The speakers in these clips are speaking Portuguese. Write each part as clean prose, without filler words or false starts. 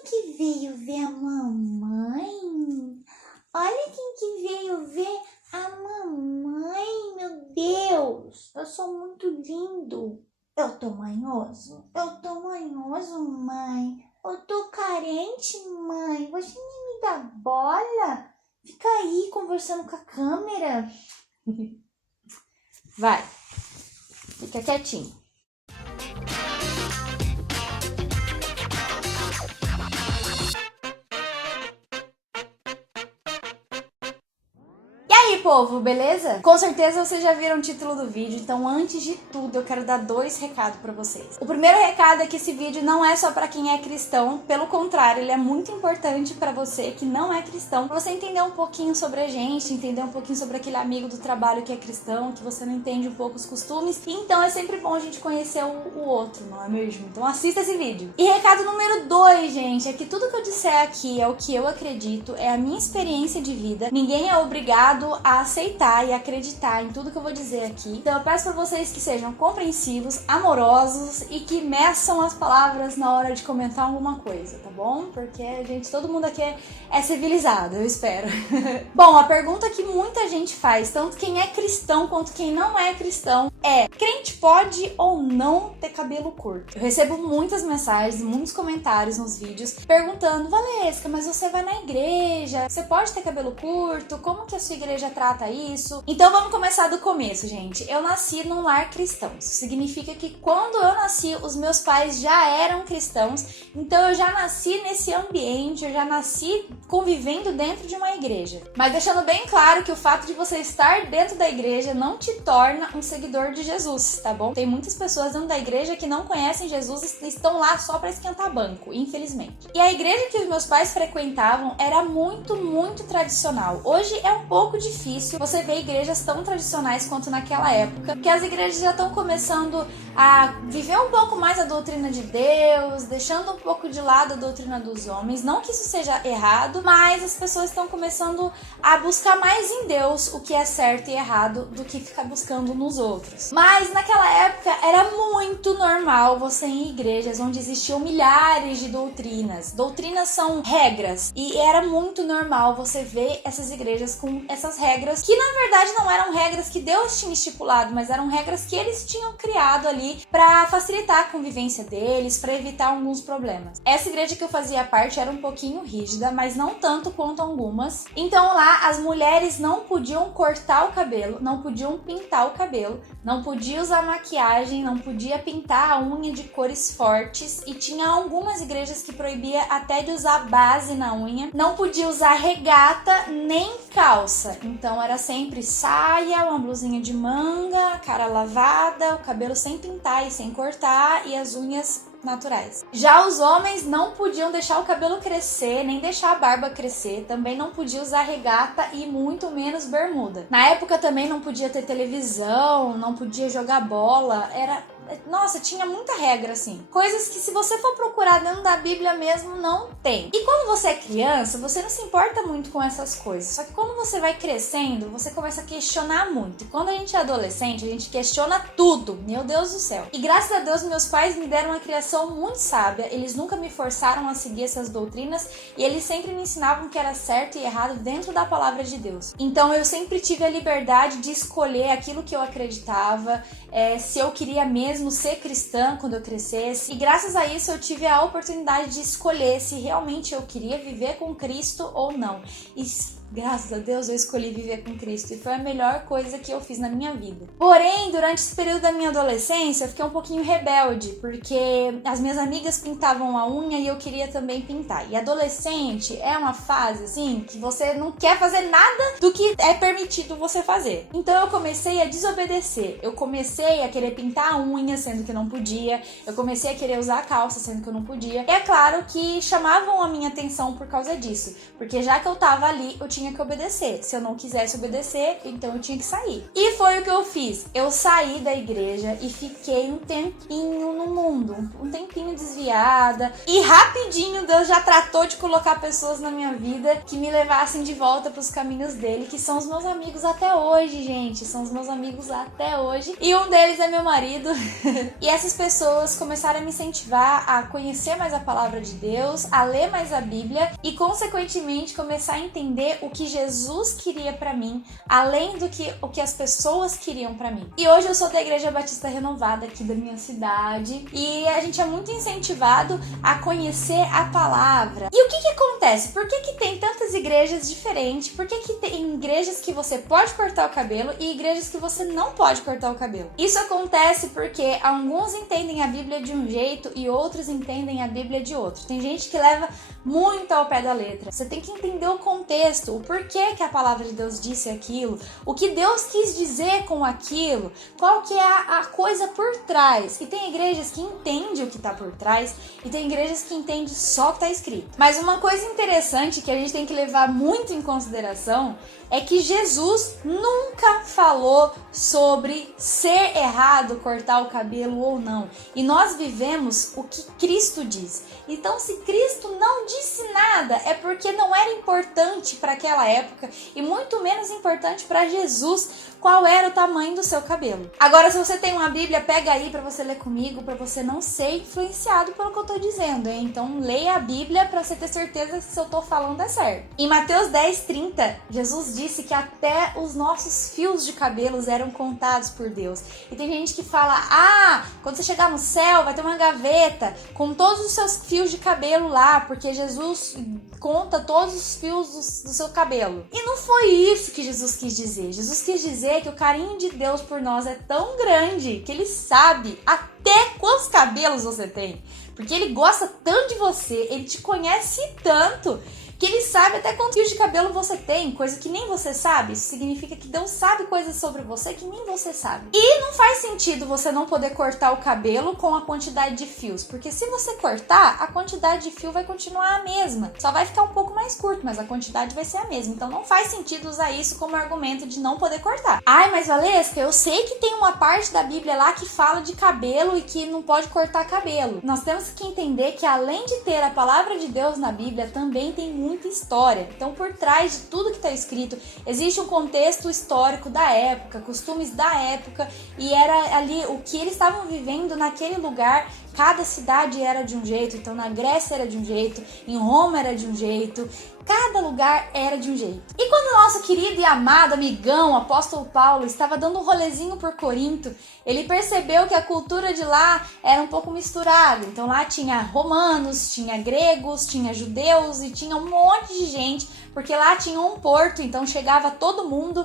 quem que veio ver a mamãe. Olha quem que veio ver a mamãe, meu Deus. Eu sou muito lindo. Eu tô manhoso, mãe. Eu tô carente, mãe. Você nem me dá bola? Fica aí conversando com a câmera. Vai, fica quietinho. E aí, povo, beleza? Com certeza vocês já viram o título do vídeo, então antes de tudo eu quero dar 2 recados pra vocês. O primeiro recado é que esse vídeo não é só pra quem é cristão, pelo contrário, ele é muito importante pra você que não é cristão, pra você entender um pouquinho sobre a gente, entender um pouquinho sobre aquele amigo do trabalho que é cristão, que você não entende um pouco os costumes, então é sempre bom a gente conhecer o outro, não é mesmo? Então assista esse vídeo. E recado número 2, gente, é que tudo que eu disser aqui é o que eu acredito, é a minha experiência de vida, ninguém é obrigado a aceitar e acreditar em tudo que eu vou dizer aqui. Então eu peço pra vocês que sejam compreensivos, amorosos e que meçam as palavras na hora de comentar alguma coisa, tá bom? Porque, gente, todo mundo aqui é civilizado, eu espero. Bom, a pergunta que muita gente faz, tanto quem é cristão quanto quem não é cristão, é: crente pode ou não ter cabelo curto? Eu recebo muitas mensagens, muitos comentários nos vídeos perguntando: Valesca, mas você vai na igreja, você pode ter cabelo curto? Como que a sua igreja trata isso? Então vamos começar do começo, gente. Eu nasci num lar cristão. Isso significa que quando eu nasci, os meus pais já eram cristãos. Então eu já nasci nesse ambiente, eu já nasci convivendo dentro de uma igreja. Mas deixando bem claro que o fato de você estar dentro da igreja não te torna um seguidor de Jesus, tá bom? Tem muitas pessoas dentro da igreja que não conhecem Jesus e estão lá só para esquentar banco, infelizmente. E a igreja que os meus pais frequentavam era muito tradicional. Hoje é um pouco difícil você ver igrejas tão tradicionais quanto naquela época, porque as igrejas já estão começando a viver um pouco mais a doutrina de Deus, deixando um pouco de lado a doutrina dos homens. Não que isso seja errado, mas as pessoas estão começando a buscar mais em Deus o que é certo e errado do que ficar buscando nos outros. Mas naquela época era muito normal você ir em igrejas onde existiam milhares de doutrinas. Doutrinas são regras, e era muito normal você ver essas igrejas com essas regras, que na verdade não eram regras que Deus tinha estipulado, mas eram regras que eles tinham criado ali para facilitar a convivência deles, para evitar alguns problemas. Essa igreja que eu fazia parte era um pouquinho rígida, mas não tanto quanto algumas. Então lá as mulheres não podiam cortar o cabelo, não podiam pintar o cabelo, não podia usar maquiagem, não podia pintar a unha de cores fortes, e tinha algumas igrejas que proibia até de usar base na unha, não podia usar regata nem calça. Então era sempre saia, uma blusinha de manga, cara lavada, o cabelo sem pintar e sem cortar e as unhas naturais. Já os homens não podiam deixar o cabelo crescer, nem deixar a barba crescer, também não podia usar regata e muito menos bermuda. Na época também não podia ter televisão, não podia jogar bola, nossa, tinha muita regra assim. Coisas que se você for procurar dentro da Bíblia mesmo, não tem. E quando você é criança, você não se importa muito com essas coisas. Só que quando você vai crescendo, você começa a questionar muito. E quando a gente é adolescente, a gente questiona tudo. Meu Deus do céu. E graças a Deus, meus pais me deram uma criação muito sábia. Eles nunca me forçaram a seguir essas doutrinas. E eles sempre me ensinavam que era certo e errado dentro da palavra de Deus. Então eu sempre tive a liberdade de escolher aquilo que eu acreditava. Se eu queria mesmo ser cristã quando eu crescesse, e graças a isso eu tive a oportunidade de escolher se realmente eu queria viver com Cristo ou não. E graças a Deus eu escolhi viver com Cristo, e foi a melhor coisa que eu fiz na minha vida. Porém, durante esse período da minha adolescência, eu fiquei um pouquinho rebelde, porque as minhas amigas pintavam a unha e eu queria também pintar. E adolescente é uma fase, assim, que você não quer fazer nada do que é permitido você fazer. Então eu comecei a desobedecer. Eu comecei a querer pintar a unha, sendo que não podia. Eu comecei a querer usar calça, sendo que eu não podia. E é claro que chamavam a minha atenção por causa disso, porque já que eu tava ali, eu tinha tinha que obedecer. Se eu não quisesse obedecer, então eu tinha que sair. E foi o que eu fiz. Eu saí da igreja e fiquei um tempinho no mundo, um tempinho desviada. E rapidinho Deus já tratou de colocar pessoas na minha vida que me levassem de volta pros caminhos dele, que são os meus amigos até hoje, gente. São os meus amigos até hoje. E um deles é meu marido. E essas pessoas começaram a me incentivar a conhecer mais a palavra de Deus, a ler mais a Bíblia e, consequentemente, começar a entender o que Jesus queria pra mim, além do que o que as pessoas queriam pra mim. E hoje eu sou da Igreja Batista Renovada aqui da minha cidade e a gente é muito incentivado a conhecer a palavra. E o que acontece? Por que tem tantas igrejas diferentes? Por que tem igrejas que você pode cortar o cabelo e igrejas que você não pode cortar o cabelo? Isso acontece porque alguns entendem a Bíblia de um jeito e outros entendem a Bíblia de outro. Tem gente que leva muito ao pé da letra. Você tem que entender o contexto, o porquê que a palavra de Deus disse aquilo, o que Deus quis dizer com aquilo, qual que é a coisa por trás. E tem igrejas que entendem o que está por trás e tem igrejas que entendem só o que está escrito. Mas uma coisa interessante que a gente tem que levar muito em consideração é que Jesus nunca falou sobre ser errado cortar o cabelo ou não. E nós vivemos o que Cristo diz. Então, se Cristo não disse nada, é porque não era importante para aquela época e muito menos importante para Jesus qual era o tamanho do seu cabelo. Agora, se você tem uma Bíblia, pega aí para você ler comigo, para você não ser influenciado pelo que eu tô dizendo, hein? Então, leia a Bíblia para você ter certeza que se eu tô falando é certo. Em Mateus 10:30, Jesus disse que até os nossos fios de cabelos eram contados por Deus. E tem gente que fala, quando você chegar no céu vai ter uma gaveta com todos os seus fios de cabelo lá, porque Jesus conta todos os fios do seu cabelo. E não foi isso que Jesus quis dizer. Jesus quis dizer que o carinho de Deus por nós é tão grande que ele sabe até quantos cabelos você tem. Porque ele gosta tanto de você, ele te conhece tanto que ele sabe até quantos fios de cabelo você tem, coisa que nem você sabe. Isso significa que Deus sabe coisas sobre você que nem você sabe. E não faz sentido você não poder cortar o cabelo com a quantidade de fios, porque se você cortar, a quantidade de fio vai continuar a mesma. Só vai ficar um pouco mais curto, mas a quantidade vai ser a mesma. Então não faz sentido usar isso como argumento de não poder cortar. Ai, mas Valesca, eu sei que tem uma parte da Bíblia lá que fala de cabelo e que não pode cortar cabelo. Nós temos que entender que além de ter a palavra de Deus na Bíblia, também tem muita história. Então, por trás de tudo que está escrito, existe um contexto histórico da época, costumes da época, e era ali o que eles estavam vivendo naquele lugar. Cada cidade era de um jeito, então na Grécia era de um jeito, em Roma era de um jeito, cada lugar era de um jeito. E quando o nosso querido e amado amigão, apóstolo Paulo, estava dando um rolezinho por Corinto, ele percebeu que a cultura de lá era um pouco misturada. Então lá tinha romanos, tinha gregos, tinha judeus e tinha um monte de gente, porque lá tinha um porto, então chegava todo mundo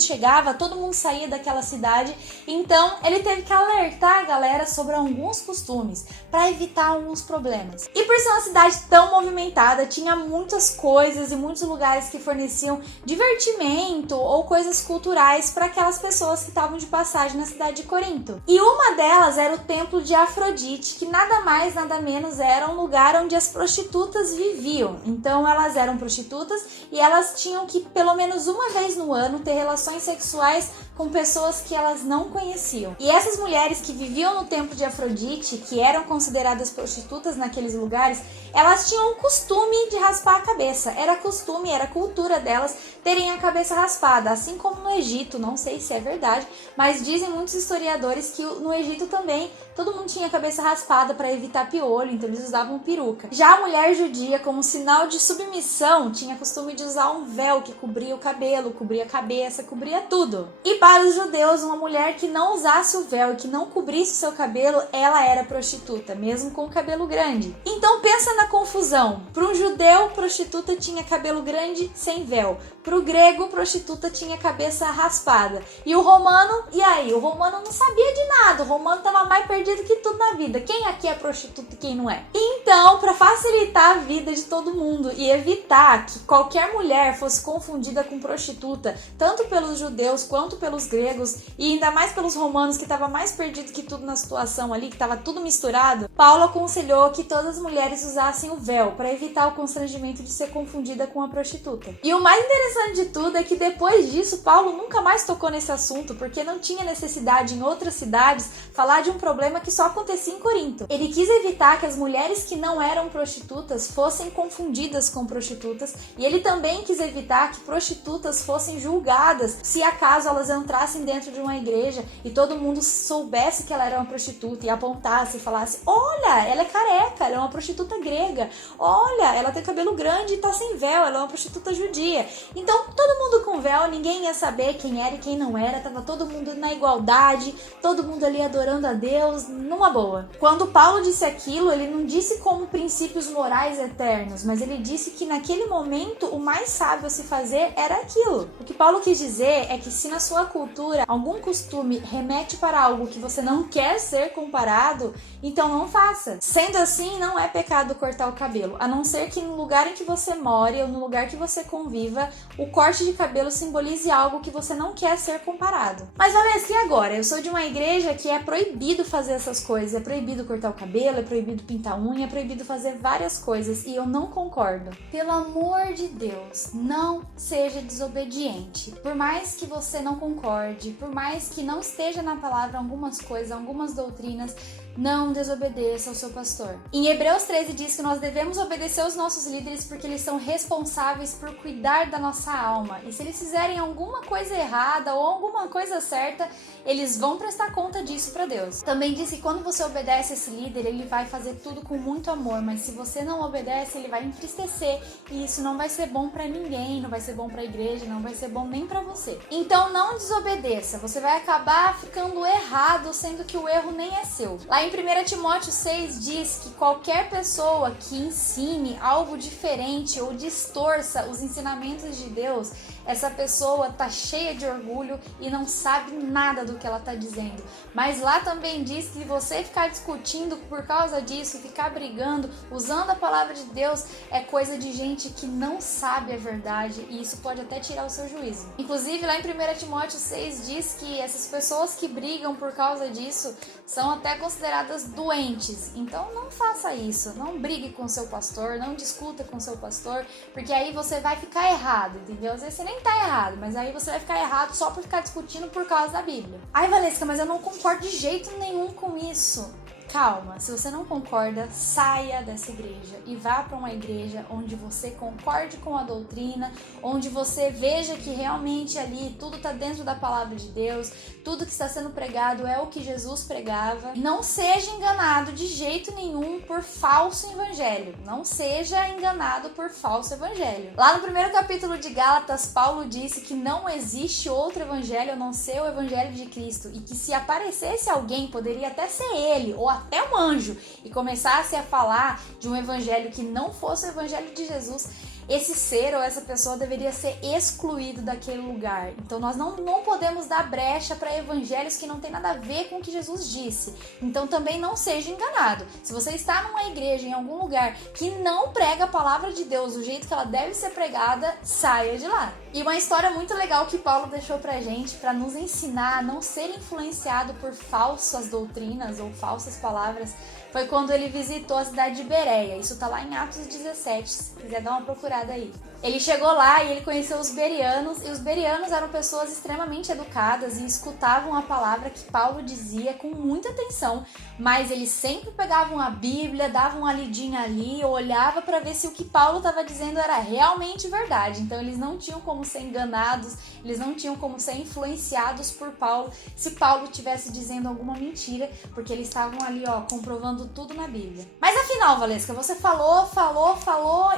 chegava, todo mundo saía daquela cidade. Então ele teve que alertar a galera sobre alguns costumes para evitar alguns problemas. E por ser uma cidade tão movimentada, tinha muitas coisas e muitos lugares que forneciam divertimento ou coisas culturais para aquelas pessoas que estavam de passagem na cidade de Corinto. E uma delas era o templo de Afrodite, que nada mais, nada menos era um lugar onde as prostitutas viviam. Então elas eram prostitutas e elas tinham que, pelo menos uma vez no ano, ter relações sexuais com pessoas que elas não conheciam. E essas mulheres que viviam no templo de Afrodite, que eram consideradas prostitutas naqueles lugares, elas tinham o costume de raspar a cabeça. Era costume, era cultura delas terem a cabeça raspada, assim como no Egito. Não sei se é verdade, mas dizem muitos historiadores que no Egito também todo mundo tinha a cabeça raspada para evitar piolho, então eles usavam peruca. Já a mulher judia, como sinal de submissão, tinha costume de usar um véu que cobria o cabelo, cobria a cabeça, cobria tudo. E para os judeus, uma mulher que não usasse o véu e que não cobrisse o seu cabelo, ela era prostituta, mesmo com o cabelo grande. Então pensa na confusão. Para um judeu, prostituta tinha cabelo grande sem véu. Para o grego, prostituta tinha cabeça raspada. E o romano, e aí? O romano não sabia de nada. O romano estava mais perdido que tudo na vida. Quem aqui é prostituta e quem não é? Então, Então, para facilitar a vida de todo mundo e evitar que qualquer mulher fosse confundida com prostituta, tanto pelos judeus quanto pelos gregos, e ainda mais pelos romanos, que estava mais perdido que tudo na situação ali, que estava tudo misturado, Paulo aconselhou que todas as mulheres usassem o véu para evitar o constrangimento de ser confundida com a prostituta. E o mais interessante de tudo é que depois disso, Paulo nunca mais tocou nesse assunto, porque não tinha necessidade em outras cidades falar de um problema que só acontecia em Corinto. Ele quis evitar que as mulheres que não eram prostitutas fossem confundidas com prostitutas, e ele também quis evitar que prostitutas fossem julgadas se acaso elas entrassem dentro de uma igreja e todo mundo soubesse que ela era uma prostituta e apontasse e falasse: olha, ela é careca, ela é uma prostituta grega, olha, ela tem cabelo grande e tá sem véu, ela é uma prostituta judia. Então todo mundo com véu, ninguém ia saber quem era e quem não era, tava todo mundo na igualdade, todo mundo ali adorando a Deus, numa boa. Quando Paulo disse aquilo, ele não disse como princípios morais eternos, mas ele disse que naquele momento o mais sábio a se fazer era aquilo. O que Paulo quis dizer é que se na sua cultura algum costume remete para algo que você não quer ser comparado, então não faça. Sendo assim, não é pecado cortar o cabelo, a não ser que no lugar em que você more ou no lugar que você conviva, o corte de cabelo simbolize algo que você não quer ser comparado. Mas Valesca, e agora? Eu sou de uma igreja que é proibido fazer essas coisas, é proibido cortar o cabelo, é proibido pintar unha, é proibido fazer várias coisas, e eu não concordo. Pelo amor de Deus, não seja desobediente. Por mais que você não concorde, por mais que não esteja na palavra algumas coisas, algumas doutrinas, não desobedeça ao seu pastor. Em Hebreus 13 diz que nós devemos obedecer aos nossos líderes porque eles são responsáveis por cuidar da nossa alma. E se eles fizerem alguma coisa errada ou alguma coisa certa, eles vão prestar conta disso para Deus. Também diz que quando você obedece a esse líder, ele vai fazer tudo com muito amor, mas se você não obedece, ele vai entristecer e isso não vai ser bom para ninguém, não vai ser bom para a igreja, não vai ser bom nem para você. Então não desobedeça, você vai acabar ficando errado, sendo que o erro nem é seu. Lá em 1 Timóteo 6 diz que qualquer pessoa que ensine algo diferente ou distorça os ensinamentos de Deus, essa pessoa tá cheia de orgulho e não sabe nada do que ela tá dizendo. Mas lá também diz que você ficar discutindo por causa disso, ficar brigando, usando a palavra de Deus, é coisa de gente que não sabe a verdade e isso pode até tirar o seu juízo. Inclusive lá em 1 Timóteo 6 diz que essas pessoas que brigam por causa disso são até consideradas doentes. Então não faça isso, não brigue com seu pastor, não discuta com seu pastor, porque aí você vai ficar errado, entendeu? Às vezes você nem tá errado, mas aí você vai ficar errado só por ficar discutindo por causa da Bíblia. Ai, Valesca, mas eu não concordo de jeito nenhum com isso. Calma, se você não concorda, saia dessa igreja e vá para uma igreja onde você concorde com a doutrina, onde você veja que realmente ali tudo está dentro da palavra de Deus, tudo que está sendo pregado é o que Jesus pregava. Não seja enganado de jeito nenhum por falso evangelho, não seja enganado por falso evangelho. Lá no primeiro capítulo de Gálatas, Paulo disse que não existe outro evangelho a não ser o evangelho de Cristo e que se aparecesse alguém, poderia até ser ele ou até um anjo, e começasse a falar de um evangelho que não fosse o evangelho de Jesus, esse ser ou essa pessoa deveria ser excluído daquele lugar. Então nós não podemos dar brecha para evangelhos que não tem nada a ver com o que Jesus disse. Então também não seja enganado. Se você está numa igreja, em algum lugar que não prega a palavra de Deus do jeito que ela deve ser pregada, saia de lá. E uma história muito legal que Paulo deixou pra gente, para nos ensinar a não ser influenciado por falsas doutrinas ou falsas palavras, foi quando ele visitou a cidade de Bereia. Isso tá lá em Atos 17, se quiser dar uma procurada aí. Ele chegou lá e ele conheceu os bereanos, e os bereanos eram pessoas extremamente educadas e escutavam a palavra que Paulo dizia com muita atenção, mas eles sempre pegavam a Bíblia, davam uma lidinha ali, olhava para ver se o que Paulo estava dizendo era realmente verdade. Então eles não tinham como ser enganados, eles não tinham como ser influenciados por Paulo se Paulo estivesse dizendo alguma mentira, porque eles estavam ali, comprovando tudo na Bíblia. Mas afinal, Valesca, você falou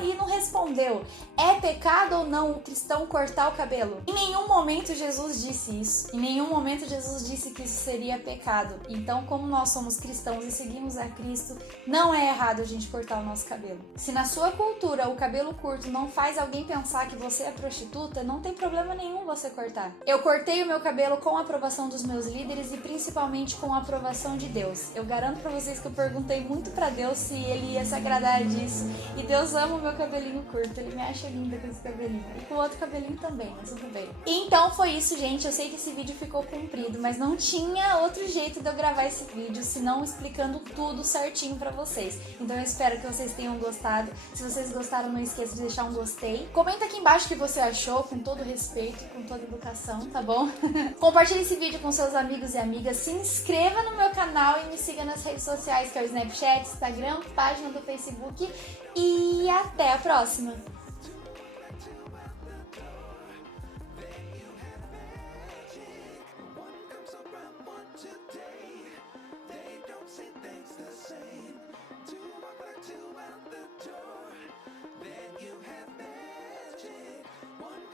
e não respondeu judeu. É pecado ou não o cristão cortar o cabelo? Em nenhum momento Jesus disse isso. Em nenhum momento Jesus disse que isso seria pecado. Então, como nós somos cristãos e seguimos a Cristo, não é errado a gente cortar o nosso cabelo. Se na sua cultura o cabelo curto não faz alguém pensar que você é prostituta, não tem problema nenhum você cortar. Eu cortei o meu cabelo com a aprovação dos meus líderes e principalmente com a aprovação de Deus. Eu garanto pra vocês que eu perguntei muito pra Deus se ele ia se agradar disso. E Deus ama o meu cabelinho curto, ele me acha linda com esse cabelinho. E com o outro cabelinho também, mas tudo bem. Então foi isso, gente. Eu sei que esse vídeo ficou comprido, mas não tinha outro jeito de eu gravar esse vídeo, senão explicando tudo certinho pra vocês. Então eu espero que vocês tenham gostado. Se vocês gostaram, não esqueça de deixar um gostei. Comenta aqui embaixo o que você achou, com todo respeito, com toda educação, tá bom? Compartilhe esse vídeo com seus amigos e amigas. Se inscreva no meu canal e me siga nas redes sociais, que é o Snapchat, Instagram, página do Facebook. E até a próxima! Then you have magic. One